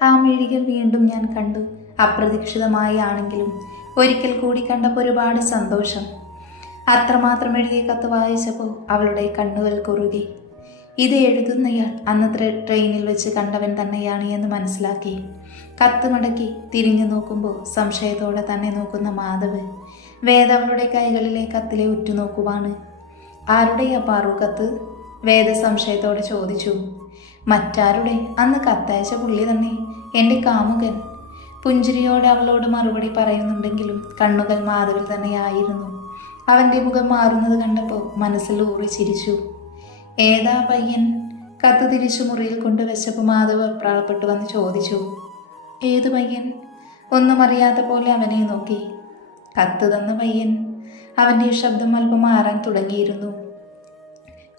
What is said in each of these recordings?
ആ മിഴികൾ വീണ്ടും ഞാൻ കണ്ടു. അപ്രതീക്ഷിതമായി ആണെങ്കിലും ഒരിക്കൽ കൂടി കണ്ടപ്പോൾ ഒരുപാട് സന്തോഷം. അത്രമാത്രം എഴുതിയ കത്ത് വായിച്ചപ്പോൾ അവളുടെ കണ്ണുകൾ കുറുകി. ഇത് എഴുതുന്നയാൾ അന്ന് ട്രെയിനിൽ വെച്ച് കണ്ടവൻ തന്നെയാണ് എന്ന് മനസ്സിലാക്കി. കത്ത് മടക്കി തിരിഞ്ഞു നോക്കുമ്പോൾ സംശയത്തോടെ തന്നെ നോക്കുന്ന മാധവ് വേദ അവളുടെ കൈകളിലെ കത്തിലെ ഉറ്റുനോക്കുവാണ്. ആരുടെയാ പാറു കത്ത്? വേദ സംശയത്തോടെ ചോദിച്ചു. മറ്റാരുടെ? അന്ന് കത്തയച്ച പുള്ളി തന്നെ, എൻ്റെ കാമുകൻ. പുഞ്ചിരിയോടെ അവളോട് മറുപടി പറയുന്നുണ്ടെങ്കിലും കണ്ണുകൾ മാധവിൽ തന്നെയായിരുന്നു. അവൻ്റെ മുഖം മാറുന്നത് കണ്ടപ്പോൾ മനസ്സിൽ ഊറി ചിരിച്ചു. ഏതാ പയ്യൻ? കത്ത് തിരിച്ചു മുറിയിൽ കൊണ്ടുവച്ചപ്പോൾ മാധവ് അപ്രാളപ്പെട്ടു വന്ന് ചോദിച്ചു. ഏതു പയ്യൻ? ഒന്നും അറിയാത്ത പോലെ അവനെ നോക്കി. കത്ത് തന്ന പയ്യൻ. അവൻ്റെ ശബ്ദം അല്പം മാറാൻ തുടങ്ങിയിരുന്നു.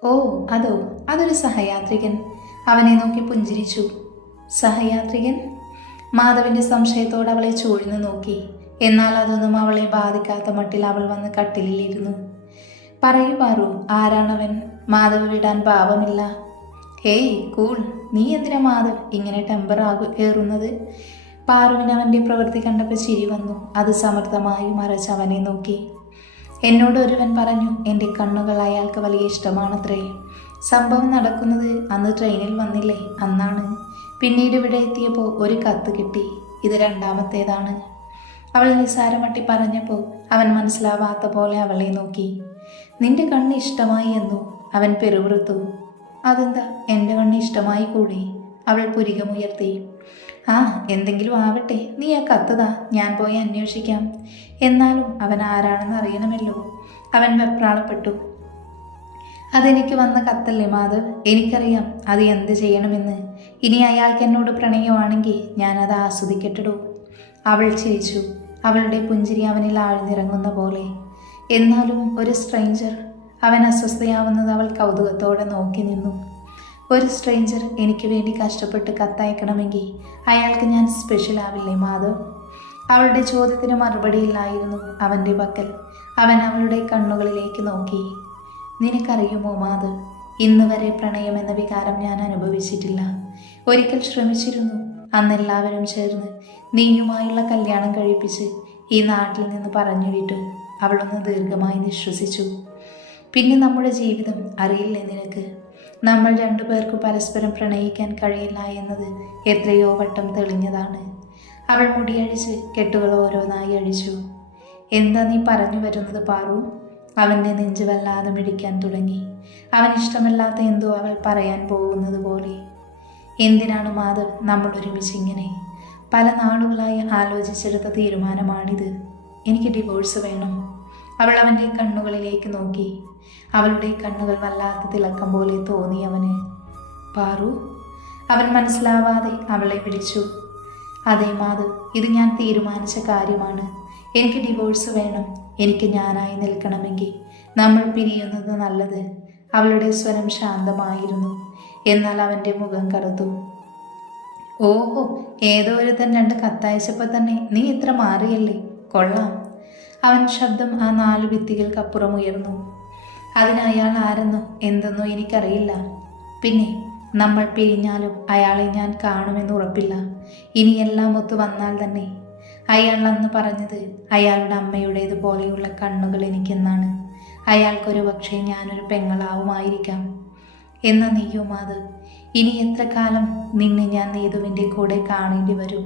ഓ അതോ, അതൊരു സഹയാത്രികൻ. അവനെ നോക്കി പുഞ്ചിരിച്ചു. സഹയാത്രികൻ? മാധവിൻ്റെ സംശയത്തോടെ അവളെ ചൂഴ്ന്നു നോക്കി. എന്നാൽ അതൊന്നും അവളെ ബാധിക്കാത്ത മട്ടിൽ അവൾ വന്ന് കട്ടിലിലിരുന്നു. പറയൂ പാറു, ആരാണവൻ? മാധവ് വിടാൻ ഭാവമില്ല. ഹേയ് കൂൾ, നീ എന്തിനാ മാധവ് ഇങ്ങനെ ടെമ്പർ ഏറുന്നത്? പാറുവിന് അവൻ്റെ പ്രവൃത്തി കണ്ടപ്പോൾ ചിരി വന്നു. അത് സമർത്ഥമായി മറച്ച് അവനെ നോക്കി. എന്നോട് ഒരുവൻ പറഞ്ഞു, എൻ്റെ കണ്ണുകൾ അയാൾക്ക് വലിയ ഇഷ്ടമാണത്രേ. സംഭവം നടക്കുന്നത് അന്ന് ട്രെയിനിൽ വന്നില്ലേ, അന്നാണ്. പിന്നീട് ഇവിടെ എത്തിയപ്പോൾ ഒരു കത്ത് കിട്ടി. ഇത് രണ്ടാമത്തേതാണ്. അവൾ നിസ്സാരമട്ടി പറഞ്ഞപ്പോൾ അവൻ മനസ്സിലാവാത്ത പോലെ അവളെ നോക്കി. നിന്റെ കണ്ണ് ഇഷ്ടമായി എന്നു അവൻ പെരുവിറുത്തു. അതെന്താ, എൻ്റെ കണ്ണ് ഇഷ്ടമായി കൂടി? അവൾ പുരികമുയർത്തി. ആ എന്തെങ്കിലും ആവട്ടെ, നീ ആ കത്തുതാ, ഞാൻ പോയി അന്വേഷിക്കാം. എന്നാലും അവൻ ആരാണെന്ന് അറിയണമല്ലോ. അവൻ വെപ്രാളപ്പെട്ടു. അതെനിക്ക് വന്ന കത്തല്ലേ മാധവ്, എനിക്കറിയാം അത് എന്ത് ചെയ്യണമെന്ന്. ഇനി അയാൾക്ക് എന്നോട് പ്രണയമാണെങ്കിൽ ഞാനത് ആസ്വദിക്കട്ടോ. അവൾ ചിരിച്ചു. അവളുടെ പുഞ്ചിരി അവനിൽ ആഴ്ന്നിറങ്ങുന്ന പോലെ. എന്നാലും ഒരു സ്ട്രേഞ്ചർ. അവൻ അസ്വസ്ഥയാവുന്നത് അവൾ കൗതുകത്തോടെ നോക്കി നിന്നു. ഒരു സ്ട്രേഞ്ചർ എനിക്ക് വേണ്ടി കഷ്ടപ്പെട്ട് കത്തയക്കണമെങ്കിൽ അയാൾക്ക് ഞാൻ സ്പെഷ്യൽ ആവില്ലേ മാധവ്? അവളുടെ ചോദ്യത്തിന് മറുപടിയില്ലായിരുന്നു അവൻ്റെ പക്കൽ. അവൻ അവളുടെ കണ്ണുകളിലേക്ക് നോക്കി. നിനക്കറിയുമോ മാധവ്, ഇന്ന് വരെ പ്രണയം എന്ന വികാരം ഞാൻ അനുഭവിച്ചിട്ടില്ല. ഒരിക്കൽ ശ്രമിച്ചിരുന്നു. അന്നെല്ലാവരും ചേർന്ന് നീയുമായുള്ള കല്യാണം കഴിപ്പിച്ച് ഈ നാട്ടിൽ നിന്ന് പറഞ്ഞു വിട്ടു. അവളൊന്ന് ദീർഘമായി നിശ്വസിച്ചു. പിന്നെ നമ്മുടെ ജീവിതം അറിയില്ലേ നിനക്ക്? നമ്മൾ രണ്ടുപേർക്ക് പരസ്പരം പ്രണയിക്കാൻ കഴിയില്ല എന്നത് എത്രയോ വട്ടം തെളിഞ്ഞതാണ്. അവൾ മുടിയഴിച്ച് കെട്ടുകൾ ഓരോന്നായി അഴിച്ചു. എന്താ നീ പറഞ്ഞു വരുന്നത് പാറു? അവൻ്റെ നെഞ്ച് വല്ലാതെ മിടിക്കാൻ തുടങ്ങി. അവൻ ഇഷ്ടമല്ലാത്ത എന്തോ അവൾ പറയാൻ പോകുന്നത് പോലെ. എന്തിനാണ് മാധവ് നമ്മൾ ഒരുമിച്ചിങ്ങനെ? പല നാളുകളായി ആലോചിച്ചെടുത്ത തീരുമാനമാണിത്. എനിക്ക് ഡിവോഴ്സ് വേണം. അവൾ അവൻ്റെ കണ്ണുകളിലേക്ക് നോക്കി. അവളുടെ കണ്ണുകൾ വല്ലാത്ത തിളക്കം പോലെ തോന്നി അവന്. പാറു? അവൻ മനസ്സിലാവാതെ അവളെ വിളിച്ചു. അതെ മാധവ്, ഇത് ഞാൻ തീരുമാനിച്ച കാര്യമാണ്. എനിക്ക് ഡിവോഴ്സ് വേണം. എനിക്ക് ഞാനായി നിൽക്കണമെങ്കിൽ നമ്മൾ പിരിയുന്നത് നല്ലത്. അവളുടെ സ്വരം ശാന്തമായിരുന്നു. എന്നാൽ അവൻ്റെ മുഖം കറുത്തു. ഓഹോ, ഏതോ ഒരുത്തൻ 2 കത്തയച്ചപ്പോൾ തന്നെ നീ ഇത്ര മാറിയല്ലേ, കൊള്ളാം. അവൻ ശബ്ദം ആ 4 ഭിത്തികൾക്കപ്പുറം ഉയർന്നു. അതിന് അയാൾ ആരെന്നോ എന്തെന്നോ എനിക്കറിയില്ല. പിന്നെ നമ്മൾ പിരിഞ്ഞാലും അയാളെ ഞാൻ കാണുമെന്ന് ഉറപ്പില്ല. ഇനിയെല്ലാം ഒത്തു വന്നാൽ തന്നെ. അയാൾ അന്ന് പറഞ്ഞത് അയാളുടെ അമ്മയുടേതുപോലെയുള്ള കണ്ണുകൾ എനിക്കെന്നാണ്. അയാൾക്കൊരു പക്ഷേ ഞാനൊരു പെങ്ങളാവുമായിരിക്കാം. എന്ന നീയോ മാധവ്, ഇനി എത്ര കാലം നിന്നെ ഞാൻ നീതുവിൻ്റെ കൂടെ കാണേണ്ടി വരും?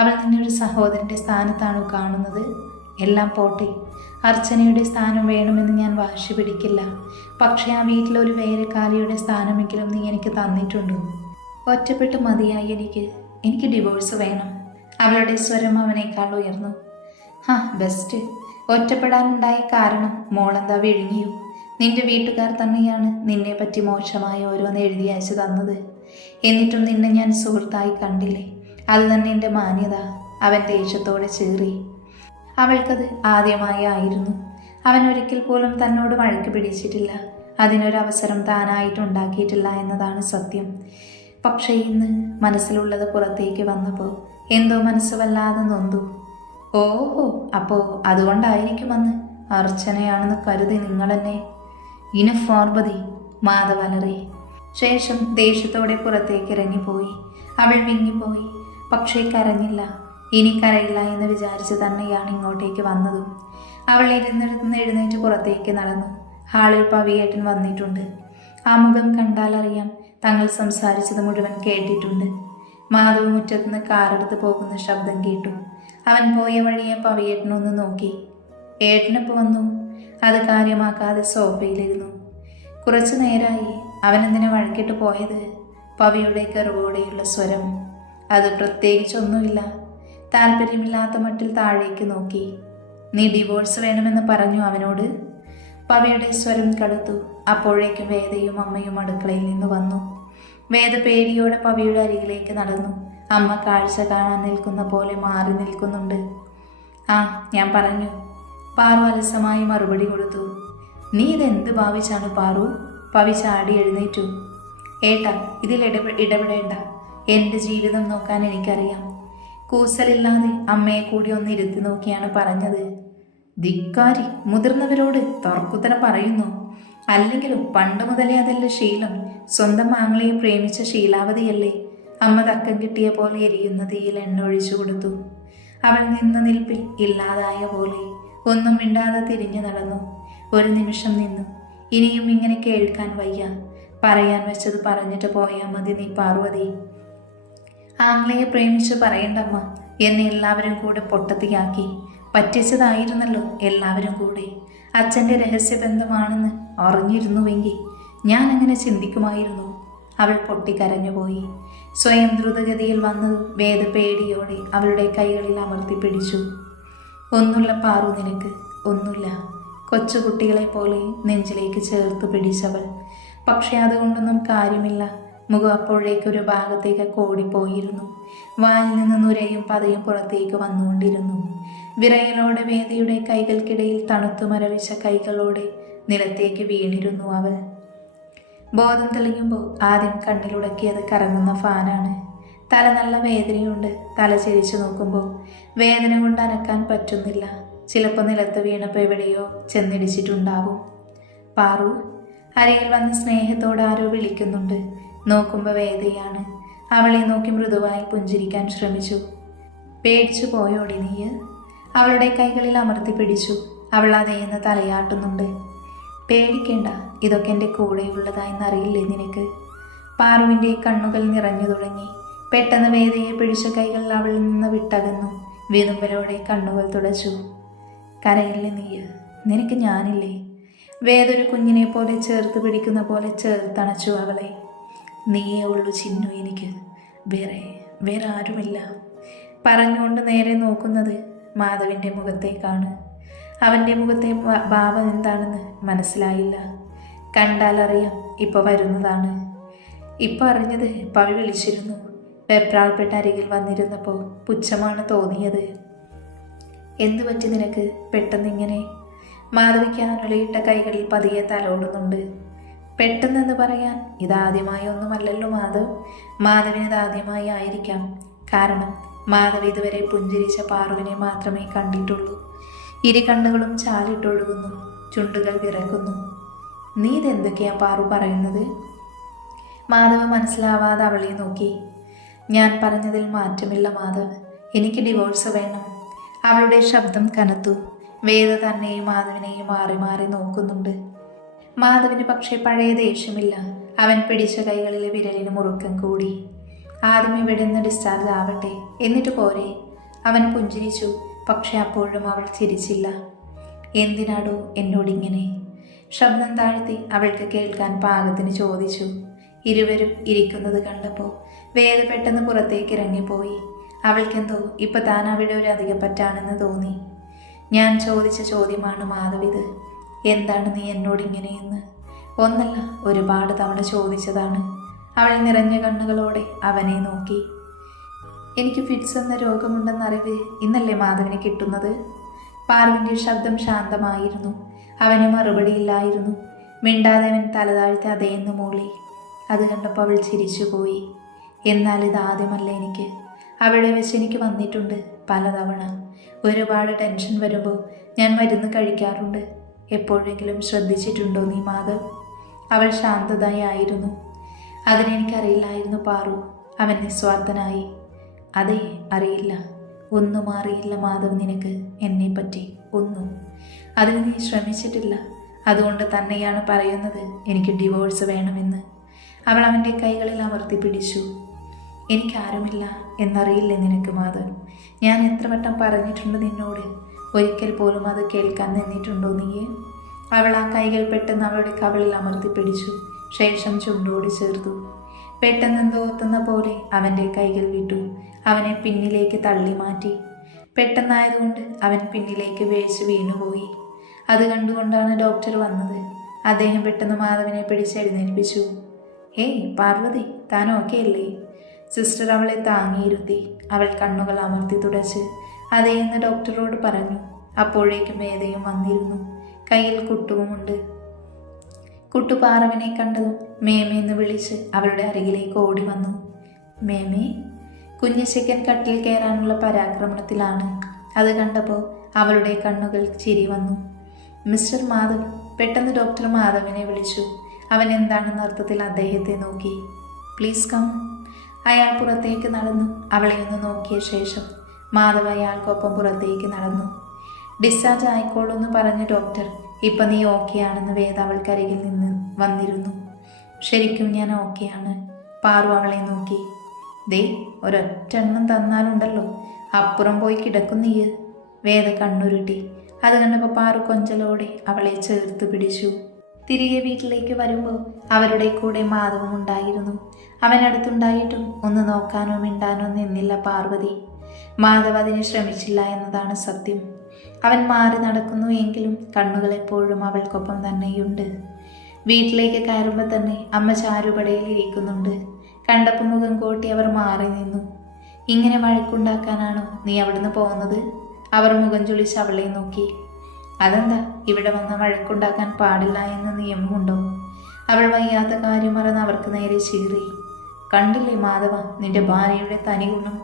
അവൾ നിന്നൊരു സഹോദരൻ്റെ സ്ഥാനത്താണോ കാണുന്നത്? എല്ലാം പോട്ടെ, അർച്ചനയുടെ സ്ഥാനം വേണമെന്ന് ഞാൻ വാശി പിടിക്കില്ല. പക്ഷേ ആ വീട്ടിലൊരു വേലക്കാരിയുടെ സ്ഥാനമെങ്കിലും നീ എനിക്ക് തന്നിട്ടുണ്ടോ? ഒറ്റപ്പെട്ട് മതിയായി എനിക്ക് ഡിവോഴ്സ് വേണം. അവളുടെ സ്വരം അവനേക്കാൾ ഉയർന്നു. ബെസ്റ്റ്. ഒറ്റപ്പെടാനുണ്ടായ കാരണം മോളെന്താ വിഴുങ്ങിയോ? നിന്റെ വീട്ടുകാർ തന്നെയാണ് നിന്നെ പറ്റി മോശമായി ഓരോന്ന് എഴുതി അയച്ചു തന്നത്. എന്നിട്ടും നിന്നെ ഞാൻ സുഹൃത്തായി കണ്ടില്ലേ? അത് തന്നെ എൻ്റെ മാന്യത. അവൻ ദേഷ്യത്തോടെ ചീറി. അവൾക്കത് ആദ്യമായായിരുന്നു. അവൻ ഒരിക്കൽ പോലും തന്നോട് വഴക്ക് പിടിച്ചിട്ടില്ല. അതിനൊരവസരം താനായിട്ടുണ്ടാക്കിയിട്ടില്ല എന്നതാണ് സത്യം. പക്ഷേ ഇന്ന് മനസ്സിലുള്ളത് പുറത്തേക്ക് വന്നപ്പോൾ എന്തോ മനസ്സ് വല്ലാതെ നൊന്തു. ഓഹോ, അപ്പോൾ അതുകൊണ്ടായിരിക്കും അന്ന് അർച്ചനയാണെന്ന് കരുതി നിങ്ങളെന്നെ. ഇനുഫോർബതി, മാധവ് അലറി. ശേഷം ദേഷ്യത്തോടെ പുറത്തേക്ക് ഇറങ്ങിപ്പോയി. അവൾ വിങ്ങിപ്പോയി. പക്ഷേ കരഞ്ഞില്ല. ഇനി കരയില്ല എന്ന് വിചാരിച്ച് തന്നെയാണ് ഇങ്ങോട്ടേക്ക് വന്നതും. അവൾ ഇരുന്നിടത്തുനിന്ന് എഴുന്നേറ്റ് പുറത്തേക്ക് നടന്നു. ഹാളിൽ പവിയേട്ടൻ വന്നിട്ടുണ്ട്. ആ മുഖം കണ്ടാലറിയാം തങ്ങൾ സംസാരിച്ചത് മുഴുവൻ കേട്ടിട്ടുണ്ട്. മാധവ് മുറ്റത്തുനിന്ന് കാറെടുത്ത് പോകുന്ന ശബ്ദം കേട്ടു. അവൻ പോയ വഴിയെ പവിയേട്ടനൊന്ന് നോക്കി. ഏട്ടനപ്പോൾ വന്നു. അത് കാര്യമാക്കാതെ സോഫയിലിരുന്നു. കുറച്ചു നേരമായി. അവനെന്തിനെ വഴക്കിട്ട് പോയത്? പവിയുടെ കെറുവോടെയുള്ള സ്വരം. അത് പ്രത്യേകിച്ചൊന്നുമില്ല. താല്പര്യമില്ലാത്ത മട്ടിൽ താഴേക്ക് നോക്കി. നീ ഡിവോഴ്സ് വേണമെന്ന് പറഞ്ഞു അവനോട്? പവിയുടെ സ്വരം കടുത്തു. അപ്പോഴേക്കും വേദയും അമ്മയും അടുക്കളയിൽ നിന്ന് വന്നു. വേദ പേടിയോടെ പവിയുടെ അരികിലേക്ക് നടന്നു. അമ്മ കാഴ്ച കാണാൻ നിൽക്കുന്ന പോലെ മാറി നിൽക്കുന്നുണ്ട്. ആ, ഞാൻ പറഞ്ഞു. പാറു അലസമായി മറുപടി കൊടുത്തു. നീ ഇതെന്ത് ഭാവിച്ചാണ് പാറു? പവി ചാടി എഴുന്നേറ്റു. ഏട്ടാ, ഇതിൽ ഇടപെടേണ്ട. എൻ്റെ ജീവിതം നോക്കാൻ എനിക്കറിയാം. കൂസലില്ലാതെ അമ്മയെ കൂടി ഒന്ന് ഇരുത്തി നോക്കിയാണ് പറഞ്ഞത്. ധിക്കാരി, മുതിർന്നവരോട് തർക്കുത്തരം പറയുന്നു. അല്ലെങ്കിലും പണ്ട് മുതലേ അതല്ല ശീലം. സ്വന്തം ആങ്ങളെയെ പ്രേമിച്ച ശീലാവതിയല്ലേ? അമ്മ തക്കം കിട്ടിയ പോലെ എരിയുന്ന തീയിൽ എണ്ണ ഒഴിച്ചു കൊടുത്തു. അവൾ നിന്ന നിൽപ്പിൽ ഇല്ലാതായ പോലെ ഒന്നും മിണ്ടാതെ തിരിഞ്ഞു നടന്നു. ഒരു നിമിഷം നിന്നു. ഇനിയും ഇങ്ങനെ കേൾക്കാൻ വയ്യ. പറയാൻ വെച്ചത് പറഞ്ഞിട്ട് പോയാൽ മതി നീ പാർവതി. ആങ്ങളെയെ പ്രേമിച്ച് പറയണ്ടമ്മ. എന്നെ എല്ലാവരും കൂടെ പൊട്ടത്തിയാക്കി. പറ്റിച്ചതായിരുന്നല്ലോ എല്ലാവരും കൂടെ. അച്ഛൻ്റെ രഹസ്യബന്ധമാണെന്ന് അറിഞ്ഞിരുന്നുവെങ്കിൽ ഞാൻ അങ്ങനെ ചിന്തിക്കുമായിരുന്നു. അവൾ പൊട്ടിക്കരഞ്ഞുപോയി. സ്വയം ദ്രുതഗതിയിൽ വന്നതും വേദ പേടിയോടെ അവളുടെ കൈകളിൽ അമർത്തി പിടിച്ചു. ഒന്നുമില്ല പാറു, നിനക്ക് ഒന്നുമില്ല. കൊച്ചുകുട്ടികളെ പോലെ നെഞ്ചിലേക്ക് ചേർത്ത് പിടിച്ചവൾ. പക്ഷെ അതുകൊണ്ടൊന്നും കാര്യമില്ല. മുഖം അപ്പോഴേക്കൊരു ഭാഗത്തേക്ക് കോടിപ്പോയിരുന്നു. വായിൽ നിന്ന് നുരയും പതയും പുറത്തേക്ക് വന്നുകൊണ്ടിരുന്നു. വിറയലോടെ വേദയുടെ കൈകൾക്കിടയിൽ തണുത്തു മരവിച്ച കൈകളോടെ നിലത്തേക്ക് വീണിരുന്നു അവൾ. ബോധം തെളിയുമ്പോൾ ആദ്യം കണ്ണിലുടക്കിയത് കറങ്ങുന്ന ഫാനാണ്. തല നല്ല വേദനയുണ്ട്. തല ചെരിച്ചു നോക്കുമ്പോൾ വേദന കൊണ്ട് അനക്കാൻ പറ്റുന്നില്ല. ചിലപ്പോൾ നിലത്ത് വീണപ്പോൾ എവിടെയോ ചെന്നിടിച്ചിട്ടുണ്ടാവും. പാറു. അരികിൽ വന്ന് സ്നേഹത്തോടെ ആരോ വിളിക്കുന്നുണ്ട്. നോക്കുമ്പോൾ വേദയാണ്. അവളെ നോക്കി മൃദുവായി പുഞ്ചിരിക്കാൻ ശ്രമിച്ചു. പേടിച്ചു പോയോടി നീ? അവളുടെ കൈകളിൽ അമർത്തി പിടിച്ചു. അവൾ അതേന്ന് തലയാട്ടുന്നുണ്ട്. പേടിക്കേണ്ട, ഇതൊക്കെ എൻ്റെ കൂടെയുള്ളതായെന്നറിയില്ലേ നിനക്ക്? പാറുവിൻ്റെ കണ്ണുകൾ നിറഞ്ഞു തുടങ്ങി. പെട്ടെന്ന് വേദയെ പിടിച്ച കൈകൾ അവളിൽ നിന്ന് വിട്ടകന്നു. വിതുമ്പലോടെ കണ്ണുകൾ തുടച്ചു. കരയില്ലേ നീ? നിനക്ക് ഞാനില്ലേ? വേദൊരു കുഞ്ഞിനെ പോലെ ചേർത്ത് പിടിക്കുന്ന പോലെ ചേർത്തണച്ചു അവളെ. നീയേ ഉള്ളു ചിന്നു എനിക്ക്. വേറെ ആരുമില്ല. പറഞ്ഞുകൊണ്ട് നേരെ നോക്കുന്നത് മാധവിൻ്റെ മുഖത്തേക്കാണ്. അവൻ്റെ മുഖത്തെ ഭാവം എന്താണെന്ന് മനസ്സിലായില്ല. കണ്ടാലറിയാം ഇപ്പോൾ വരുന്നതാണ്. ഇപ്പോൾ അറിഞ്ഞത് പവി വിളിച്ചിരുന്നു. വെപ്രാൾപ്പെട്ട അരികിൽ വന്നിരുന്നപ്പോൾ പുച്ഛമാണ് തോന്നിയത്. എന്തു പറ്റി നിനക്ക് പെട്ടെന്നിങ്ങനെ? മാധവിക്ക് അനുലയിട്ട കൈകളിൽ പതിയെ തലോടുന്നുണ്ട്. പെട്ടെന്നെന്ന് പറയാൻ ഇതാദ്യമായി ഒന്നുമല്ലല്ലോ മാധവ്. മാധവിനിതാദ്യമായി ആയിരിക്കാം. കാരണം മാധവ് ഇതുവരെ പുഞ്ചിരിച്ച പാറുവിനെ മാത്രമേ കണ്ടിട്ടുള്ളൂ. ഇരു കണ്ണുകളും ചാലിട്ടൊഴുകുന്നു. ചുണ്ടുകൾ വിറക്കുന്നു. നീ ഇതെന്തൊക്കെയാ പാറു പറയുന്നത്? മാധവ് മനസ്സിലാവാതെ അവളെ നോക്കി. ഞാൻ പറഞ്ഞതിൽ മാറ്റമില്ല മാധവ്. എനിക്ക് ഡിവോഴ്സ് വേണം. അവളുടെ ശബ്ദം കനത്തു. വേദ തന്നെയും മാധവിനെയും മാറി മാറി നോക്കുന്നുണ്ട്. മാധവിന് പക്ഷേ പഴയ ദേഷ്യമില്ല. അവൻ പിടിച്ച കൈകളിലെ വിരലിന് മുറുക്കം കൂടി. ആദ്യം ഇവിടെ നിന്ന് ഡിസ്ചാർജ് ആവട്ടെ, എന്നിട്ട് പോരെ. അവൻ പുഞ്ചിരിച്ചു. പക്ഷെ അപ്പോഴും അവൾ ചിരിച്ചില്ല. എന്തിനാടോ എന്നോടിങ്ങനെ? ശബ്ദം താഴ്ത്തി അവൾക്ക് കേൾക്കാൻ പാകത്തിന് ചോദിച്ചു. ഇരുവരും ഇരിക്കുന്നത് കണ്ടപ്പോൾ വേദ പെട്ടെന്ന് പുറത്തേക്ക് ഇറങ്ങിപ്പോയി. അവൾക്കെന്തോ ഇപ്പം താൻ അവിടെ ഒരു അധികപ്പറ്റാണെന്ന് തോന്നി. ഞാൻ ചോദിച്ച ചോദ്യമാണ് മാധവിത്. എന്താണ് നീ എന്നോടിങ്ങനെയെന്ന്? ഒന്നല്ല, ഒരുപാട് തവണ ചോദിച്ചതാണ്. അവൾ നിറഞ്ഞ കണ്ണുകളോടെ അവനെ നോക്കി. എനിക്ക് ഫിറ്റ്സ് എന്ന രോഗമുണ്ടെന്നറിവ് ഇന്നല്ലേ മാധവിന് കിട്ടുന്നത്? പാർവിൻ്റെ ശബ്ദം ശാന്തമായിരുന്നു. അവന് മറുപടിയില്ലായിരുന്നു. മിണ്ടാതെ അവൻ തലതാഴ്ത്തി അതേന്ന് മൂളി. അത് കണ്ടപ്പോൾ അവൾ ചിരിച്ചുപോയി. എന്നാൽ ഇതാദ്യമല്ല എനിക്ക്. അവിടെ വെച്ച് എനിക്ക് വന്നിട്ടുണ്ട് പലതവണ. ഒരുപാട് ടെൻഷൻ വരുമ്പോൾ ഞാൻ മരുന്ന് കഴിക്കാറുണ്ട്. എപ്പോഴെങ്കിലും ശ്രദ്ധിച്ചിട്ടുണ്ടോ നീ മാധവ്? അവൾ ശാന്തതയായിരുന്നു. അതിനെനിക്കറിയില്ലായിരുന്നു പാറു. അവൻ നിസ്വാർത്ഥനായി. അതെ, അറിയില്ല. ഒന്നും അറിയില്ല മാധവ് നിനക്ക് എന്നെപ്പറ്റി ഒന്നും. അതിന് നീ ശ്രമിച്ചിട്ടില്ല. അതുകൊണ്ട് തന്നെയാണ് പറയുന്നത് എനിക്ക് ഡിവോഴ്സ് വേണമെന്ന്. അവൾ അവൻ്റെ കൈകളിൽ അമർത്തി പിടിച്ചു. എനിക്കാരുമില്ല എന്നറിയില്ലേ നിനക്ക് മാധവ്? ഞാൻ എത്ര വട്ടം പറഞ്ഞിട്ടുണ്ട് നിന്നോട്? ഒരിക്കൽ പോലും അത് കേൾക്കാൻ നിന്നിട്ടുണ്ടോ നീ? അവൾ ആ കൈകൾ പെട്ടെന്ന് അവളുടെ കവിളിൽ അമർത്തി പിടിച്ചു. ശേഷം ചുണ്ടോട് ചേർത്തു. പെട്ടെന്നെന്തോ ഓർത്തുന്ന പോലെ അവൻ്റെ കൈകൾ വിട്ടു. അവനെ പിന്നിലേക്ക് തള്ളി മാറ്റി. പെട്ടെന്നായതുകൊണ്ട് അവൻ പിന്നിലേക്ക് വീഴ്ച വീണുപോയി. അത് കണ്ടുകൊണ്ടാണ് ഡോക്ടർ വന്നത്. അദ്ദേഹം പെട്ടെന്ന് മാധവനെ പിടിച്ചെഴുന്നേൽപ്പിച്ചു. ഹേയ് പാർവതി, താൻ ഓക്കെ അല്ലേ? സിസ്റ്റർ അവളെ താങ്ങിയിരുത്തി. അവൾ കണ്ണുകൾ അമർത്തി തുടച്ച് അതേ എന്ന് ഡോക്ടറോട് പറഞ്ഞു. അപ്പോഴേക്കും വേദയും വന്നിരുന്നു. കയ്യിൽ കുട്ടുവുമുണ്ട്. കുട്ടു പാറവനെ കണ്ടതും മേമയെന്ന് വിളിച്ച് അവളുടെ അരികിലേക്ക് ഓടി വന്നു. മേമേ? കുഞ്ഞു ചെക്കൻ കട്ടിൽ കയറാനുള്ള പരാക്രമണത്തിലാണ്. അത് കണ്ടപ്പോൾ അവളുടെ കണ്ണുകൾ ചിരി വന്നു. മിസ്റ്റർ മാധവ്, പെട്ടെന്ന് ഡോക്ടർ മാധവനെ വിളിച്ചു. അവൻ എന്താണെന്ന അർത്ഥത്തിൽ അദ്ദേഹത്തെ നോക്കി. Please come. അയാൾ പുറത്തേക്ക് നടന്നു. അവളെ ഒന്ന് നോക്കിയ ശേഷം മാധവ് അയാൾക്കൊപ്പം പുറത്തേക്ക് നടന്നു. ഡിസ്ചാർജ് ആയിക്കോളൂന്ന് പറഞ്ഞ ഡോക്ടർ ഇപ്പം നീ ഓക്കെയാണെന്ന് വേദ അവൾക്കരികിൽ നിന്ന് വന്നിരുന്നു. ശരിക്കും ഞാൻ ഓക്കെയാണ്. പാറു അവളെ നോക്കി. ദേ, ഒരൊറ്റെണ്ണം തന്നാലുണ്ടല്ലോ, അപ്പുറം പോയി കിടക്കും നീ. വേദ കണ്ണുരുട്ടി. അത് കണ്ടപ്പോൾ പാറു കൊഞ്ചലോടെ അവളെ ചേർത്ത് പിടിച്ചു. തിരികെ വീട്ടിലേക്ക് വരുമ്പോൾ അവരുടെ കൂടെ മാധവും ഉണ്ടായിരുന്നു. അവനടുത്തുണ്ടായിട്ടും ഒന്ന് നോക്കാനോ മിണ്ടാനോ നിന്നില്ല പാർവതി. മാധവ് അതിന് ശ്രമിച്ചില്ല എന്നതാണ് സത്യം. അവൻ മാറി നടക്കുന്നു എങ്കിലും കണ്ണുകൾ എപ്പോഴും അവൾക്കൊപ്പം തന്നെയുണ്ട്. വീട്ടിലേക്ക് കയറുമ്പോൾ തന്നെ അമ്മ ചാരുപടയിൽ ഇരിക്കുന്നുണ്ട്. കണ്ടപ്പോൾ മുഖം കോട്ടി അവർ മാറി നിന്നു. ഇങ്ങനെ വഴക്കുണ്ടാക്കാനാണോ നീ അവിടുന്ന് പോകുന്നത്? അവർ മുഖം ചുളിച്ച് അവളെ നോക്കി. അതെന്താ, ഇവിടെ വന്ന വഴക്കുണ്ടാക്കാൻ പാടില്ല എന്ന നിയമമുണ്ടോ? അവൾ വയ്യാത്ത കാര്യം മറന്ന് അവർക്ക് നേരെ ചീറി. കണ്ടില്ലേ മാധവ, നിന്റെ ഭാര്യയുടെ തനി ഗുണം,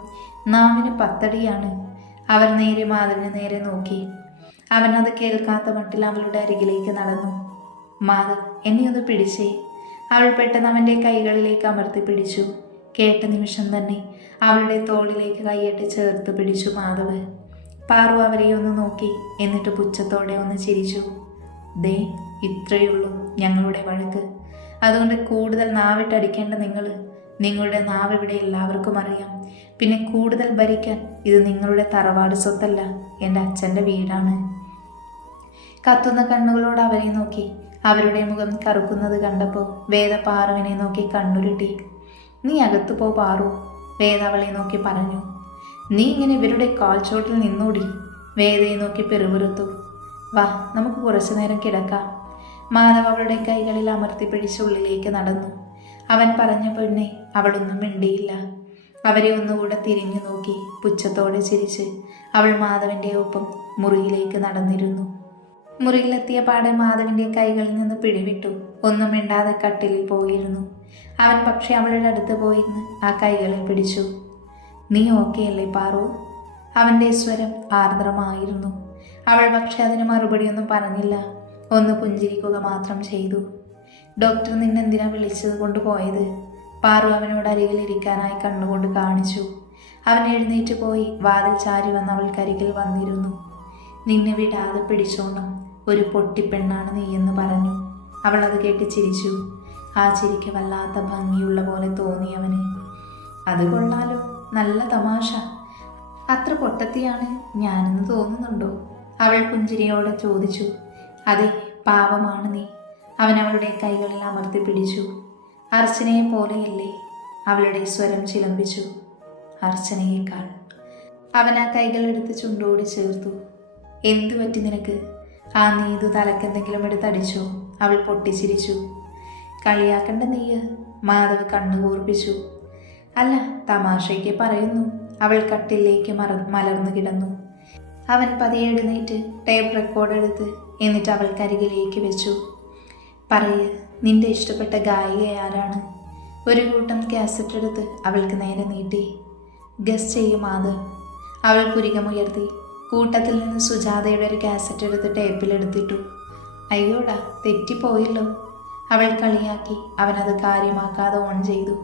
നാവിന് പത്തടിയാണ്. അവൾ നേരെ മാധവന് നേരെ നോക്കി. അവൻ അത് കേൾക്കാത്ത മട്ടിൽ അവളുടെ അരികിലേക്ക് നടന്നു. മാധവ്, എന്നെ ഒന്ന് പിടിച്ചേ. അവൾ പെട്ടെന്ന് അവൻ്റെ കൈകളിലേക്ക് അമർത്തി പിടിച്ചു. കേട്ട നിമിഷം തന്നെ അവളുടെ തോളിലേക്ക് കൈയിട്ട് ചേർത്ത് പിടിച്ചു മാധവ്. പാറു അവരെ ഒന്ന് നോക്കി. എന്നിട്ട് പുച്ഛത്തോടെ ഒന്ന് ചിരിച്ചു. ദേ, ഇത്രയുള്ളൂ ഞങ്ങളുടെ വഴക്ക്. അതുകൊണ്ട് കൂടുതൽ നാവിട്ടടിക്കേണ്ട നിങ്ങളുടെ നാവ് ഇവിടെ എല്ലാവർക്കും അറിയാം. പിന്നെ കൂടുതൽ ഭരിക്കാൻ ഇത് നിങ്ങളുടെ തറവാട് സ്വത്തല്ല, എൻ്റെ അച്ഛൻ്റെ വീടാണ്. കത്തുന്ന കണ്ണുകളോട് അവരെ നോക്കി. അവരുടെ മുഖം കറുക്കുന്നത് കണ്ടപ്പോൾ വേദ പാറുവിനെ നോക്കി കണ്ണുരുട്ടി. നീ അകത്തു പോ പാറു, വേദ അവളെ നോക്കി പറഞ്ഞു. നീ ഇങ്ങനെ ഇവരുടെ കാൽച്ചോട്ടിൽ നിന്നോടി. വേദയെ നോക്കി പെറുപിറുത്തു. വാ, നമുക്ക് കുറച്ചു നേരം കിടക്കാം. മാധവ് അവളുടെ കൈകളിൽ അമർത്തി പിടിച്ച് ഉള്ളിലേക്ക് നടന്നു. അവൻ പറഞ്ഞ പെണ്ണെ അവളൊന്നും മിണ്ടിയില്ല. അവരെ ഒന്നുകൂടെ തിരിഞ്ഞു നോക്കി പുച്ഛത്തോടെ ചിരിച്ച് അവൾ മാധവൻ്റെ ഒപ്പം മുറിയിലേക്ക് നടന്നിരുന്നു. മുറിയിലെത്തിയ പാടെ മാധവിൻ്റെ കൈകളിൽ നിന്ന് പിടിവിട്ടു. ഒന്നും മിണ്ടാതെ കട്ടിലിൽ പോയിരുന്നു. അവൻ പക്ഷെ അവളുടെ അടുത്ത് പോയിരുന്ന് ആ കൈകളിൽ പിടിച്ചു. നീ ഓക്കെ അല്ലേ പാറു? അവൻ്റെ സ്വരം ആർദ്രമായിരുന്നു. അവൾ പക്ഷെ അതിന് മറുപടിയൊന്നും പറഞ്ഞില്ല. ഒന്ന് പുഞ്ചിരിക്കുക മാത്രം ചെയ്തു. ഡോക്ടർ നിന്നെന്തിനാ വിളിച്ചത് കൊണ്ടുപോയത്? പാറു അവനോട് അരികിലിരിക്കാനായി കണ്ണുകൊണ്ട് കാണിച്ചു. അവൻ എഴുന്നേറ്റ് പോയി വാതിൽ ചാരി വന്ന് അവൾക്കരികിൽ വന്നിരുന്നു. നിന്നെ വിടാതെ പിടിച്ചോണം, ഒരു പൊട്ടിപ്പെണ്ണാണ് നീയെന്ന് പറഞ്ഞു. അവൾ അത് കേട്ട് ചിരിച്ചു. ആ ചിരിക്ക് വല്ലാത്ത ഭംഗിയുള്ള പോലെ തോന്നി അവന്. അത് കൊള്ളാലോ, നല്ല തമാശ. അത്ര പൊട്ടത്തിയാണ് ഞാനെന്ന് തോന്നുന്നുണ്ടോ? അവൾ പുഞ്ചിരിയോടെ ചോദിച്ചു. അതെ, പാവമാണ് നീ. അവൻ അവളുടെ കൈകളിൽ അമർത്തി പിടിച്ചു. അർച്ചനയെ പോലെയല്ലേ? അവളുടെ സ്വരം ചിലമ്പിച്ചു. അർച്ചനയേക്കാൾ. അവൻ ആ കൈകളെടുത്ത് ചുണ്ടോട് ചേർത്തു. എന്തു പറ്റി നിനക്ക്? ആ നീതു തലക്കെന്തെങ്കിലും എടുത്തടിച്ചോ? അവൾ പൊട്ടിച്ചിരിച്ചു. കളിയാക്കണ്ട നീയ്, മാധവ് കണ്ണു കൂർപ്പിച്ചു. അല്ല, തമാശയ്ക്ക് പറയുന്നു. അവൾ കട്ടിലേക്ക് മലർന്നു കിടന്നു. അവൻ പതിയെ എഴുന്നേറ്റ് ടേപ്പ് റെക്കോർഡ് എടുത്ത് എന്നിട്ട് അവൾക്കരികിലേക്ക് വെച്ചു. പറയ്, നിന്റെ ഇഷ്ടപ്പെട്ട ഗായിക ആരാണ്? ഒരു കൂട്ടം കാസറ്റ് എടുത്ത് അവൾക്ക് നേരെ നീട്ടി. ഗസ് ചെയ്യും മാധവ്. അവൾ പുരികമുയർത്തി. കൂട്ടത്തിൽ നിന്ന് സുജാതയുടെ ഒരു കാസറ്റ് എടുത്ത് ടേപ്പിലെടുത്തിട്ടു. അയ്യോടാ, തെറ്റിപ്പോയല്ലോ. അവൾ കളിയാക്കി. അവനത് കാര്യമാക്കാതെ ഓൺ ചെയ്തു.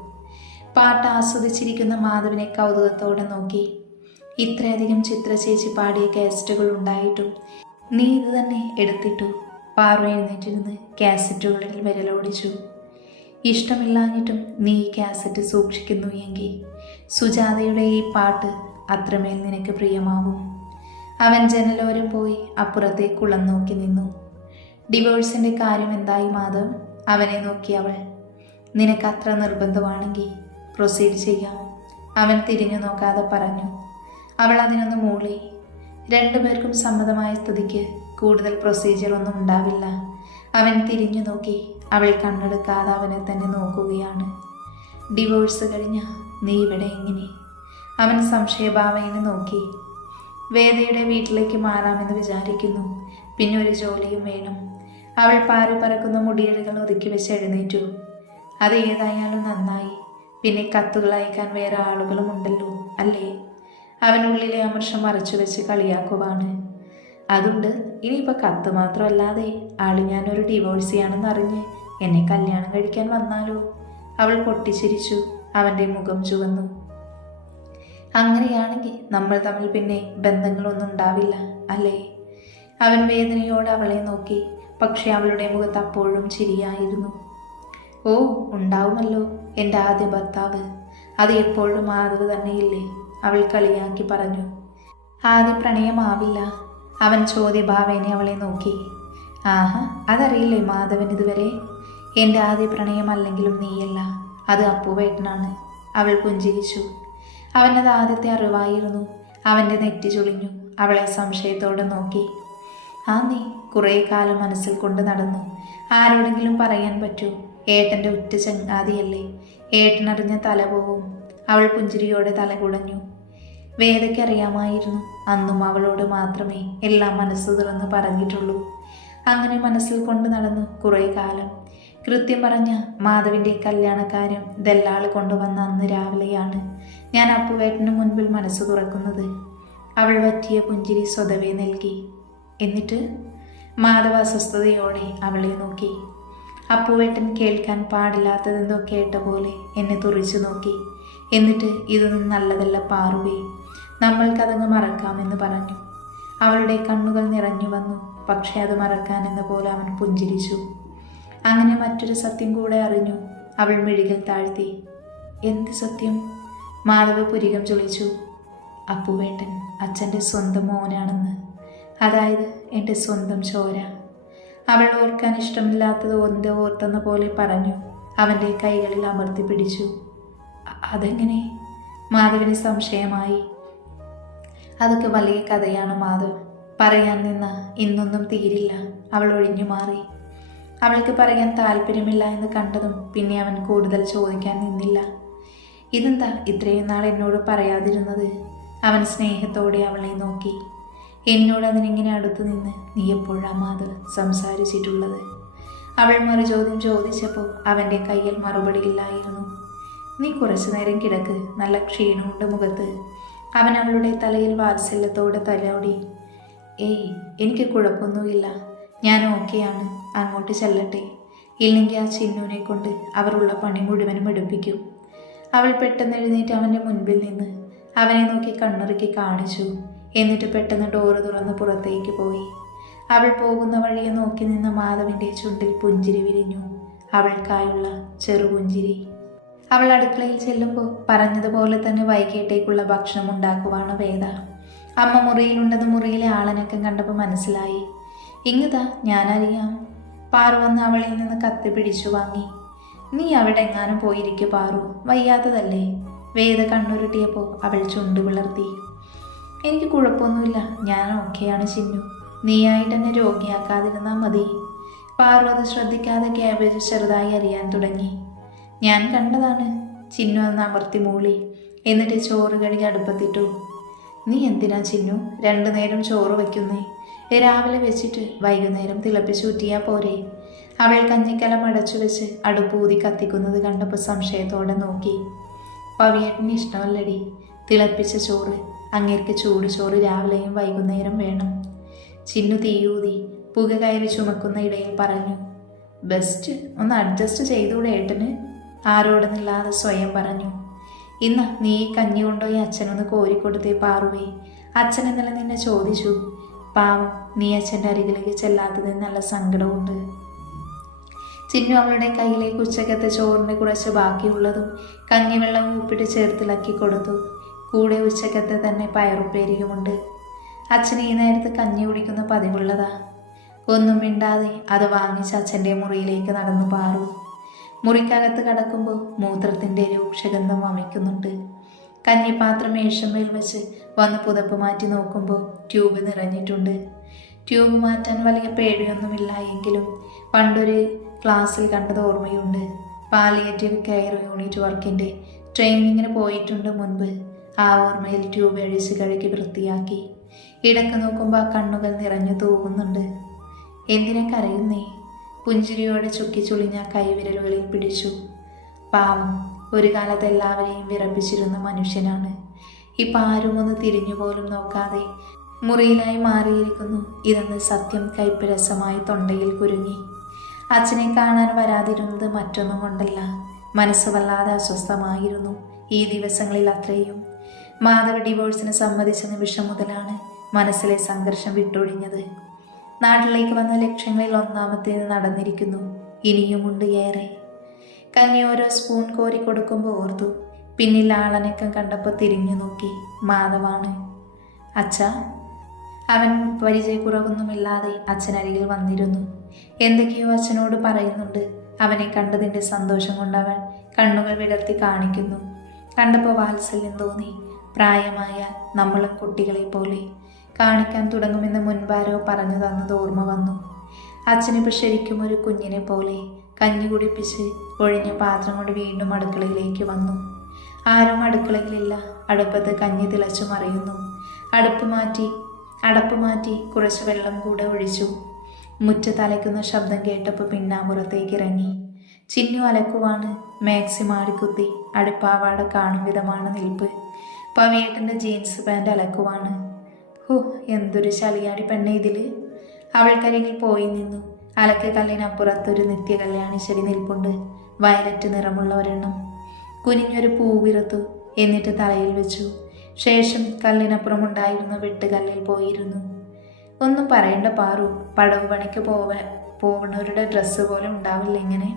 പാട്ട് ആസ്വദിച്ചിരിക്കുന്ന മാധവനെ കൗതുകത്തോടെ നോക്കി. ഇത്രയധികം ചിത്ര ചേച്ചി പാടിയ കാസറ്റുകൾ ഉണ്ടായിട്ടും നീ ഇത് തന്നെ എടുത്തിട്ടു. പാറു എഴുന്നേറ്റിരുന്ന് കാസറ്റുകളിൽ വിരലോടിച്ചു. ഇഷ്ടമില്ലാഞ്ഞിട്ടും നീ ഈ കാസറ്റ് സൂക്ഷിക്കുന്നു എങ്കിൽ സുജാതയുടെ ഈ പാട്ട് അത്രമേൽ നിനക്ക് പ്രിയമാവും. അവൻ ജനലോരം പോയി അപ്പുറത്തെ കുളം നോക്കി നിന്നു. ഡിവോഴ്സിൻ്റെ കാര്യം എന്തായി മാധവ്? അവനെ നോക്കി അവൾ. നിനക്ക് അത്ര നിർബന്ധമാണെങ്കിൽ പ്രൊസീഡ് ചെയ്യാം, അവൻ തിരിഞ്ഞു നോക്കാതെ പറഞ്ഞു. അവൾ അതിനൊന്ന് മൂളി. രണ്ടുപേർക്കും സമ്മതമായ സ്ഥിതിക്ക് കൂടുതൽ പ്രൊസീജിയർ ഒന്നും ഉണ്ടാവില്ല. അവൻ തിരിഞ്ഞു നോക്കി. അവൾ കണ്ണെടുക്കാതെ അവനെ തന്നെ നോക്കുകയാണ്. ഡിവോഴ്സ് കഴിഞ്ഞ നീ ഇവിടെ എങ്ങനെ? അവൻ സംശയഭാവേന നോക്കി. വേദയുടെ വീട്ടിലേക്ക് മാറാമെന്ന് വിചാരിക്കുന്നു. പിന്നെ ഒരു ജോലിയും വേണം. അവൾ പാറി പറക്കുന്ന മുടിയിഴകൾ ഒതുക്കി വെച്ച് എഴുന്നേറ്റു. അത് ഏതായാലും നന്നായി. പിന്നെ കത്തുകൾ അയക്കാൻ വേറെ ആളുകളും ഉണ്ടല്ലോ അല്ലേ? അവനുള്ളിലെ അമർഷം മറച്ചു വെച്ച് കളിയാക്കുവാണ്. അതുണ്ട്. ഇനിയിപ്പോൾ കത്ത് മാത്രമല്ലാതെ ആള് ഞാനൊരു ഡിവോഴ്സിയാണെന്ന് അറിഞ്ഞ് എന്നെ കല്യാണം കഴിക്കാൻ വന്നാലോ? അവൾ പൊട്ടിച്ചിരിച്ചു. അവൻ്റെ മുഖം ചുവന്നു. അങ്ങനെയാണെങ്കിൽ നമ്മൾ തമ്മിൽ പിന്നെ ബന്ധങ്ങളൊന്നും ഉണ്ടാവില്ല അല്ലേ? അവൻ വേദനയോടെ അവളെ നോക്കി. പക്ഷെ അവളുടെ മുഖത്ത് അപ്പോഴും ചിരിയായിരുന്നു. ഓ, ഉണ്ടാവുമല്ലോ. എൻ്റെ ആദ്യ ഭർത്താവ്, അത് എപ്പോഴും മാധവ് തന്നെയില്ലേ? അവൾ കളിയാക്കി പറഞ്ഞു. ആദ്യ പ്രണയമാവില്ല. അവൻ ചോദ്യഭാവേനെ അവളെ നോക്കി. ആഹാ, അതറിയില്ലേ മാധവൻ ഇതുവരെ? എൻ്റെ ആദ്യ പ്രണയമല്ലെങ്കിലും നീയല്ല, അത് അപ്പുവേട്ടനാണ്. അവൾ പുഞ്ചിരിച്ചു. അവനത് ആദ്യത്തെ അറിവായിരുന്നു. അവൻ്റെ നെറ്റി ചുളിഞ്ഞു. അവളെ സംശയത്തോടെ നോക്കി. ആ, നീ കുറേ കാലം മനസ്സിൽ കൊണ്ട് നടന്നു. ആരോടെങ്കിലും പറയാൻ പറ്റൂ? ഏട്ടൻ്റെ ഉറ്റ ചങ്ങാതിയല്ലേ? ഏട്ടനറിഞ്ഞ തല പോവും. അവൾ പുഞ്ചിരിയോടെ തല കുടഞ്ഞു. വേദയ്ക്കറിയാമായിരുന്നു. അന്നും അവളോട് മാത്രമേ എല്ലാം മനസ്സ് തുറന്ന് പറഞ്ഞിട്ടുള്ളൂ. അങ്ങനെ മനസ്സിൽ കൊണ്ട് നടന്നു കുറേ കാലം. കൃത്യം പറഞ്ഞ മാധവിൻ്റെ കല്യാണക്കാര്യം ദല്ലാൾ കൊണ്ടുവന്ന അന്ന് രാവിലെയാണ് ഞാൻ അപ്പുവേട്ടന് മുൻപിൽ മനസ്സ് തുറക്കുന്നത്. അവൾ പറ്റിയ പുഞ്ചിരി സ്വതവേ നൽകി. എന്നിട്ട് മാധവ അസ്വസ്ഥതയോടെ അവളെ നോക്കി. അപ്പുവേട്ടൻ കേൾക്കാൻ പാടില്ലാത്തതെന്തോ കേട്ട പോലെ എന്നെ തുറിച്ചു നോക്കി. എന്നിട്ട് ഇതൊന്നും നല്ലതല്ല പാറുവേ, നമ്മൾക്കതങ്ങ് മറക്കാമെന്ന് പറഞ്ഞു. അവളുടെ കണ്ണുകൾ നിറഞ്ഞു വന്നു. പക്ഷെ അത് മറക്കാനെന്ന പോലെ അവൻ പുഞ്ചിരിച്ചു. അങ്ങനെ മറ്റൊരു സത്യം കൂടെ അറിഞ്ഞു. അവൾ മിഴികൾ താഴ്ത്തി. എന്ത് സത്യം? മാധവ് പുരികം ചുളിച്ചു. അപ്പുവേട്ടൻ അച്ഛൻ്റെ സ്വന്തം മോനാണെന്ന്. അതായത് എൻ്റെ സ്വന്തം ചോര. അവൾ ഓർക്കാൻ ഇഷ്ടമില്ലാത്തത് ഒന്തോ ഓർത്തെന്ന പോലെ പറഞ്ഞു. അവൻ്റെ കൈകളിൽ അമർത്തി പിടിച്ചു. അതെങ്ങനെ? മാധവിന് സംശയമായി. അതൊക്കെ വലിയ കഥയാണ് മാധവ്. പറയാൻ നിന്ന ഇന്നൊന്നും തീരില്ല. അവൾ ഒഴിഞ്ഞു മാറി. അവൾക്ക് പറയാൻ താല്പര്യമില്ല എന്ന് കണ്ടതും പിന്നെ അവൻ കൂടുതൽ ചോദിക്കാൻ നിന്നില്ല. ഇതെന്താ ഇത്രയും നാൾ എന്നോട് പറയാതിരുന്നത്? അവൻ സ്നേഹത്തോടെ അവളെ നോക്കി. എന്നോട് അതിനെങ്ങനെ അടുത്തു നിന്ന് നീ എപ്പോഴാ മാധവ് സംസാരിച്ചിട്ടുള്ളത്? അവൾ മറുചോദ്യം ചോദിച്ചപ്പോൾ അവൻ്റെ കയ്യിൽ മറുപടിയില്ലായിരുന്നു. നീ കുറച്ചു നേരം കിടക്ക്, നല്ല ക്ഷീണമുണ്ട് മുഖത്ത്. അവൻ അവളുടെ തലയിൽ വാത്സല്യത്തോടെ തലോടി. ഏയ്, എനിക്ക് കുഴപ്പമൊന്നുമില്ല, ഞാൻ ഓക്കെയാണ്. അങ്ങോട്ട് ചെല്ലട്ടെ? ഇല്ലെങ്കിൽ ആ ചിന്നുവിനെ കൊണ്ട് അവരുള്ള പണി മുഴുവനും എടുപ്പിക്കും. അവൾ പെട്ടെന്ന് എഴുന്നേറ്റ് അവൻ്റെ മുൻപിൽ നിന്ന് അവനെ നോക്കി കണ്ണിറുക്കി കാണിച്ചു. എന്നിട്ട് പെട്ടെന്ന് ഡോറ് തുറന്ന് പുറത്തേക്ക് പോയി. അവൾ പോകുന്ന വഴിയെ നോക്കി നിന്ന മാധവിൻ്റെ ചുണ്ടിൽ പുഞ്ചിരി വിരിഞ്ഞു. അവൾക്കായുള്ള ചെറുപുഞ്ചിരി. അവൾ അടുക്കളയിൽ ചെല്ലുമ്പോൾ പറഞ്ഞതുപോലെ തന്നെ വൈകിട്ടേക്കുള്ള ഭക്ഷണം ഉണ്ടാക്കുവാണ് വേദ. അമ്മ മുറിയിലുണ്ടെന്ന് മുറിയിലെ ആളനക്കം കണ്ടപ്പോൾ മനസ്സിലായി. ഇങ്ങതാ, ഞാനറിയാം. പാറു വന്ന് അവളിൽ നിന്ന് കത്തി പിടിച്ചു വാങ്ങി. നീ അവിടെ എങ്ങാനും പോയിരിക്കു പാറു, വയ്യാത്തതല്ലേ? വേദ കണ്ണുരുട്ടിയപ്പോൾ അവൾ ചുണ്ടു വിളർത്തി. എനിക്ക് കുഴപ്പമൊന്നുമില്ല, ഞാൻ ഓക്കെയാണ് ചിന്നു. നീയായിട്ട് എന്നെ രോഗിയാക്കാതിരുന്നാൽ മതി. പാറു അത് ശ്രദ്ധിക്കാതെ ക്യാബേജ് ചെറുതായി അരിയാൻ തുടങ്ങി. ഞാൻ കണ്ടതാണ്. ചിന്നു അന്ന് അമർത്തി മൂളി. എന്നിട്ട് ചോറ് കഴുകി അടുപ്പത്തിട്ടു. നീ എന്തിനാ ചിന്നു 2 നേരം ചോറ് വയ്ക്കുന്നേ? രാവിലെ വെച്ചിട്ട് വൈകുന്നേരം തിളപ്പിച്ചൂറ്റിയാ പോരെ? അവൾ കഞ്ഞിക്കലം അടച്ചു വെച്ച് അടുപ്പൂതി കത്തിക്കുന്നത് കണ്ടപ്പോൾ സംശയത്തോടെ നോക്കി. പവിയേട്ടന് ഇഷ്ടമല്ലടി തിളപ്പിച്ച ചോറ്. അങ്ങേർക്ക് ചൂട് ചോറ് രാവിലെയും വൈകുന്നേരം വേണം. ചിന്നു തീയൂതി പുക കയറി ചുമക്കുന്ന ഇടയിൽ പറഞ്ഞു. ബെസ്റ്റ്, ഒന്ന് അഡ്ജസ്റ്റ് ചെയ്തൂടെ ഏട്ടന്? ആരോടെന്നില്ലാതെ സ്വയം പറഞ്ഞു. ഇന്ന് നീ കഞ്ഞി കൊണ്ടുപോയി അച്ഛനൊന്ന് കോരിക്കൊടുത്തേ പാറുവേ. അച്ഛൻ ഇന്നലെ നിന്നെ ചോദിച്ചു. പാവം, നീ അച്ഛൻ്റെ അരികിലേക്ക് ചെല്ലാത്തതിന് നല്ല സങ്കടമുണ്ട്. ചിന്നു അവളുടെ കയ്യിലേക്ക് ഉച്ചക്കത്തെ ചോറിൻ്റെ കുറച്ച് ബാക്കിയുള്ളതും കഞ്ഞിവെള്ളവും ഉപ്പിട്ട് ചേർത്തിളക്കി കൊടുത്തു. കൂടെ ഉച്ചക്കത്തെ തന്നെ പയറുപ്പേരിയുമുണ്ട്. അച്ഛൻ ഈ നേരത്ത് കഞ്ഞി കുടിക്കുന്ന പതിവുള്ളതാ. ഒന്നും മിണ്ടാതെ അത് വാങ്ങിച്ച് അച്ഛൻ്റെ മുറിയിലേക്ക് നടന്നു പാറു. മുറിക്കകത്ത് കടക്കുമ്പോൾ മൂത്രത്തിൻ്റെ രൂക്ഷഗന്ധം വമിക്കുന്നുണ്ട്. കഞ്ഞിപ്പാത്രം മേശമേൽ വെച്ച് വന്ന് പുതപ്പ് മാറ്റി നോക്കുമ്പോൾ ട്യൂബ് നിറഞ്ഞിട്ടുണ്ട്. ട്യൂബ് മാറ്റാൻ വലിയ പേടിയൊന്നുമില്ല എങ്കിലും പണ്ടൊരു ക്ലാസ്സിൽ കണ്ടത് ഓർമ്മയുണ്ട്. പാലിയേറ്റീവ് കെയർ യൂണിറ്റ് വർക്കിൻ്റെ ട്രെയിനിങ്ങിന് പോയിട്ടുണ്ട് മുൻപ്. ആ ഓർമ്മയിൽ ട്യൂബ് അഴിച്ച് കഴുകി വൃത്തിയാക്കി. ഇടക്ക് നോക്കുമ്പോൾ ആ കണ്ണുകൾ നിറഞ്ഞു തൂവുന്നുണ്ട്. എന്തിനെ കരയുന്നേ? പുഞ്ചിരിയോടെ ചുക്കിച്ചുളിഞ്ഞ കൈവിരലുകളിൽ പിടിച്ചു. പാവം, ഒരു കാലത്ത് എല്ലാവരെയും വിറപ്പിച്ചിരുന്ന മനുഷ്യനാണ്. ഇപ്പം ആരും ഒന്ന് തിരിഞ്ഞുപോലും നോക്കാതെ മുറിയിലായി മാറിയിരിക്കുന്നു. ഇതെന്ന് സത്യം കയ്പ് രസമായി തൊണ്ടയിൽ കുരുങ്ങി. അച്ഛനെ കാണാൻ വരാതിരുന്നത് മറ്റൊന്നും കൊണ്ടല്ല, മനസ്സ് വല്ലാതെ അസ്വസ്ഥമായിരുന്നു ഈ ദിവസങ്ങളിൽ അത്രയും. മാധവ ഡിവോഴ്സിന് സമ്മതിച്ച നിമിഷം മുതലാണ് മനസ്സിലെ സംഘർഷം വിട്ടൊഴിഞ്ഞത്. നാട്ടിലേക്ക് വന്ന ലക്ഷ്യങ്ങളിൽ ഒന്നാമത്തേത് നടന്നിരിക്കുന്നു. ഇനിയുമുണ്ട് ഏറെ. കഞ്ഞി ഓരോ സ്പൂൺ കോരി കൊടുക്കുമ്പോൾ ഓർത്തു. പിന്നിൽ ആളനക്കം കണ്ടപ്പോൾ തിരിഞ്ഞു നോക്കി. മാധവാണ്. അച്ഛാ. അവൻ പരിചയക്കുറവൊന്നുമില്ലാതെ അച്ഛനരികിൽ വന്നിരുന്നു. എന്തൊക്കെയോ അച്ഛനോട് പറയുന്നുണ്ട്. അവനെ കണ്ടതിൻ്റെ സന്തോഷം കൊണ്ട് അവൻ കണ്ണുകൾ വിടർത്തി കാണിക്കുന്നു. കണ്ടപ്പോൾ വാത്സല്യം തോന്നി. പ്രായമായാൽ നമ്മളും കുട്ടികളെ പോലെ കാണിക്കാൻ തുടങ്ങുമെന്ന് മുൻപാരോ പറഞ്ഞു തന്നത് ഓർമ്മ വന്നു. അച്ഛനിപ്പോൾ ശരിക്കും ഒരു കുഞ്ഞിനെ പോലെ കഞ്ഞി കുടിപ്പിച്ച് ഒഴിഞ്ഞ പാത്രം കൊണ്ട് വീണ്ടും അടുക്കളയിലേക്ക് വന്നു. ആരും അടുക്കളയിലില്ല. അടുപ്പത്ത് കഞ്ഞി തിളച്ചു മറിയുന്നു. അടപ്പ് മാറ്റി കുറച്ച് വെള്ളം കൂടെ ഒഴിച്ചു. മുറ്റത്തലയ്ക്കുന്ന ശബ്ദം കേട്ടപ്പോൾ പിന്നാമ്പുറത്തേക്ക് ഇറങ്ങി. ചിന്നു അലക്കുവാണ്. മാക്സി മാടിക്കുത്തി അടുപ്പാവാട കാണും വിധമാണ് നിൽപ്പ്. പവിയേട്ടൻ്റെ ജീൻസ് പാൻറ് അലക്കുവാണ്. ഹോ, എന്തൊരു ചളിയാടി പെണ്ണെ ഇതില്. അവൾക്കരികിൽ പോയി നിന്നു. അലക്ക് കല്ലിനപ്പുറത്തൊരു നിത്യ കല്യാണി ചെടി നിൽപ്പുണ്ട്. വയലറ്റ് നിറമുള്ള ഒരെണ്ണം. കുനിഞ്ഞൊരു പൂവിറുത്തു. എന്നിട്ട് തലയിൽ വെച്ചു. ശേഷം കല്ലിനപ്പുറമുണ്ടായിരുന്ന വെട്ടുകല്ലിൽ പോയിരുന്നു. ഒന്നും പറയണ്ട പാറു, പടവ് പണിക്ക് പോവണവരുടെ ഡ്രസ്സ് പോലെ ഉണ്ടാവില്ല ഇങ്ങനെ.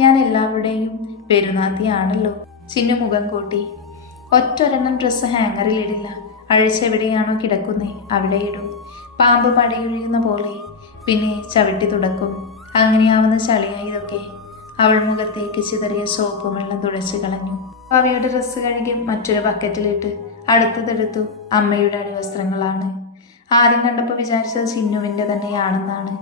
ഞാൻ എല്ലാവരുടെയും പെരുന്നാത്തിയാണല്ലോ. ചിന്നു മുഖം കൂട്ടി. ഒറ്റൊരെണ്ണം ഡ്രസ്സ് ഹാങ്ങറിൽ ഇടില്ല. അഴിച്ചെവിടെയാണോ കിടക്കുന്നേ അവിടെ ഇടും. പാമ്പ് പടയൊഴിയുന്ന പോലെ. പിന്നെ ചവിട്ടി തുടക്കും. അങ്ങനെയാവുന്ന ചളിയായി ഇതൊക്കെ. അവൾ മുഖത്തേക്ക് ചിതറിയ സോപ്പും വെള്ളം തുടച്ചു കളഞ്ഞു. അവയുടെ ഡ്രസ്സ് കഴുകി മറ്റൊരു ബക്കറ്റിലിട്ട് അടുത്തതെടുത്തു. അമ്മയുടെ അടിവസ്ത്രങ്ങളാണ്. ആദ്യം കണ്ടപ്പോൾ വിചാരിച്ചത് ചിന്നുവിൻ്റെ തന്നെയാണെന്നാണ്.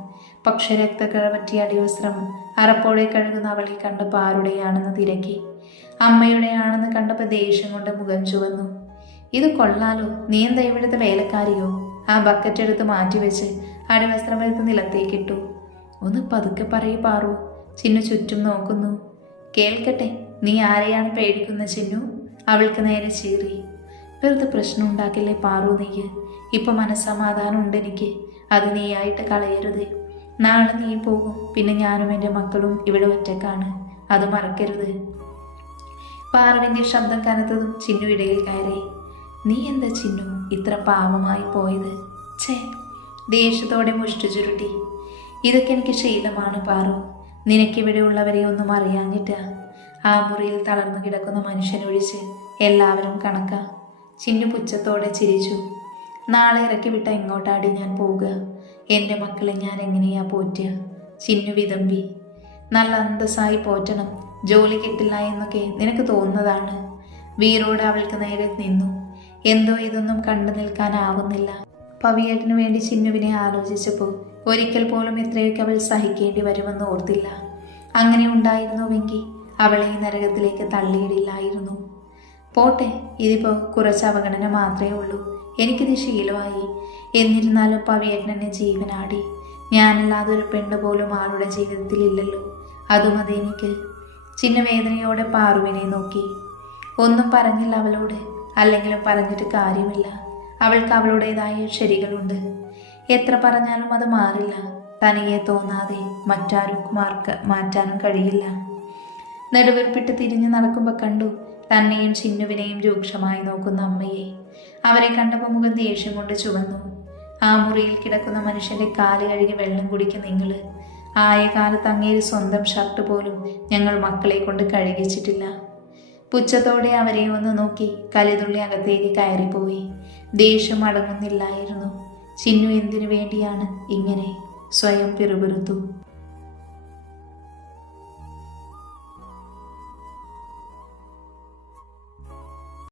പക്ഷെ രക്തക്കറ പറ്റിയ അടിവസ്ത്രം അറപ്പോടെ കഴുകുന്ന അവളെ കണ്ടപ്പോൾ ആരുടെയാണെന്ന് തിരക്കി. അമ്മയുടെയാണെന്ന് കണ്ടപ്പോൾ ദേഷ്യം കൊണ്ട് മുഖം ചുവന്നു. ഇത് കൊള്ളാലോ, നീ എന്താ ഇവിടുത്തെ വേലക്കാരിയോ? ആ ബക്കറ്റ് എടുത്ത് മാറ്റിവെച്ച് അടിവസ്ത്രം എടുത്ത് നിലത്തേക്കിട്ടു. ഒന്ന് പതുക്കെ പറയൂ പാറു. ചിന്നു ചുറ്റും നോക്കുന്നു. കേൾക്കട്ടെ, നീ ആരെയാണ് പേടിക്കുന്ന ചിന്നു? അവൾക്ക് നേരെ ചീറി. വെറുതെ പ്രശ്നം ഉണ്ടാക്കില്ലേ പാറു നീ. ഇപ്പം മനസ്സമാധാനം ഉണ്ട് എനിക്ക്. അത് നീയായിട്ട് കളയരുത്. നാളെ നീ പോകും. പിന്നെ ഞാനും എൻ്റെ മക്കളും ഇവിടെ ഒറ്റക്കാണ്. അത് മറക്കരുത്. പാറുവിൻ്റെ ശബ്ദം കനത്തതും ചിന്നു ഇടയിൽ കയറി. നീ എന്താ ചിന്നു ഇത്ര പാവമായി പോയത്? ഛേ, ദേഷ്യത്തോടെ മുഷ്ടി ചുരുട്ടി. ഇതൊക്കെ എനിക്ക് ശീലമാണ് പാറു. നിനക്കിവിടെ ഉള്ളവരെ ഒന്നും അറിയാഞ്ഞിട്ട. ആ മുറിയിൽ തളർന്നു കിടക്കുന്ന മനുഷ്യനൊഴിച്ച് എല്ലാവരും കണക്കാ. ചിന്നു പുച്ഛത്തോടെ ചിരിച്ചു. നാളെ ഇറക്കി വിട്ട എങ്ങോട്ടാടി ഞാൻ പോവുക? എൻ്റെ മക്കളെ ഞാൻ എങ്ങനെയാ പോറ്റുക? ചിന്നു വിതമ്പി. നല്ല അന്തസ്സായി പോറ്റണം. ജോലി കിട്ടില്ല എന്നൊക്കെ നിനക്ക് തോന്നുന്നതാണ്. വീരോട് അവൾക്ക് നേരെ നിന്നു. എന്തോ ഇതൊന്നും കണ്ടു നിൽക്കാനാവുന്നില്ല. പവിയേട്ടന് വേണ്ടി ചിന്നുവിനെ ആലോചിച്ചപ്പോൾ ഒരിക്കൽ പോലും ഇത്രയൊക്കെ അവൾ സഹിക്കേണ്ടി വരുമെന്ന് ഓർത്തില്ല. അങ്ങനെ ഉണ്ടായിരുന്നുവെങ്കിൽ അവളെ ഈ നരകത്തിലേക്ക് തള്ളിയിടില്ലായിരുന്നു. പോട്ടെ, ഇതിപ്പോൾ കുറച്ച് അവഗണന മാത്രമേ ഉള്ളൂ. എനിക്കിത് ശീലമായി. എന്നിരുന്നാലും പവിയേട്ടനെ ജീവനാടി. ഞാനല്ലാതെ ഒരു പെണ്ണ് പോലും ആളുടെ ജീവിതത്തിലില്ലല്ലോ. അതും അതെനിക്ക്. ചിന്ന വേദനയോടെ പാറുവിനെ നോക്കി. ഒന്നും പറഞ്ഞില്ല അവളോട്. അല്ലെങ്കിലും പറഞ്ഞിട്ട് കാര്യമില്ല. അവൾക്ക് അവളുടേതായ ശരികളുണ്ട്. എത്ര പറഞ്ഞാലും അത് മാറില്ല. തനിയെ തോന്നാതെ മറ്റാരും മാറ്റാനും കഴിയില്ല. നെടുവീർപ്പിട്ട് തിരിഞ്ഞു നടക്കുമ്പോൾ കണ്ടു തന്നെയും ചിന്നുവിനെയും രൂക്ഷമായി നോക്കുന്ന അമ്മയെ. അവരെ കണ്ടപ്പോൾ മുഖം ദേഷ്യം കൊണ്ട് ചുവന്നു. ആ മുറിയിൽ കിടക്കുന്ന മനുഷ്യന്റെ കാല് കഴുകി വെള്ളം കുടിക്കുന്ന നിങ്ങൾ. ആയ കാലത്ത് അങ്ങേര് സ്വന്തം ഷർട്ട് പോലും ഞങ്ങൾ മക്കളെ കൊണ്ട് കഴുകിച്ചിട്ടില്ല. പുച്ഛത്തോടെ അവരെ ഒന്ന് നോക്കി കലിതുള്ളി അകത്തേക്ക് കയറിപ്പോയി. ദേഷ്യം അടങ്ങുന്നില്ലായിരുന്നു. ചിന്നു എന്തിനു വേണ്ടിയാണ് ഇങ്ങനെ? സ്വയം പിറുപിറുത്തു.